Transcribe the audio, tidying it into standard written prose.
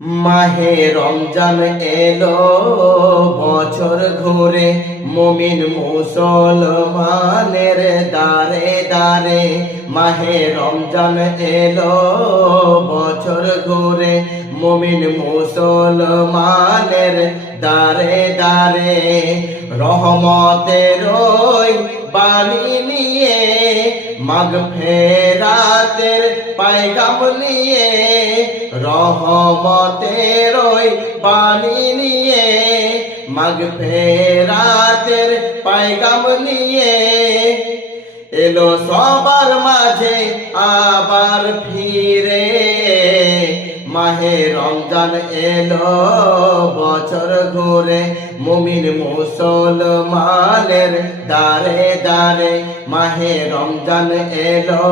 মাহে রমজান এলো বছর ঘুরে, মুমিন মুসলমানের দারে দারে। মাহে রমজান এলো বছর ঘুরে, মুমিন মুসলমানের দারে দারে। রহমতের ওই বাণী নিয়ে, মাগফিরাতের পায়গাম নিয়ে, রহমতের ওই বাণী নিয়ে, মাগফিরাতের পায়গাম নিয়ে এলো সবার মাঝে আবার ফিরে। মাহে রমজান এলো বছর ঘুরে, মুমিন মুসলমানের দারে দারে। মাহে রমজান এলো।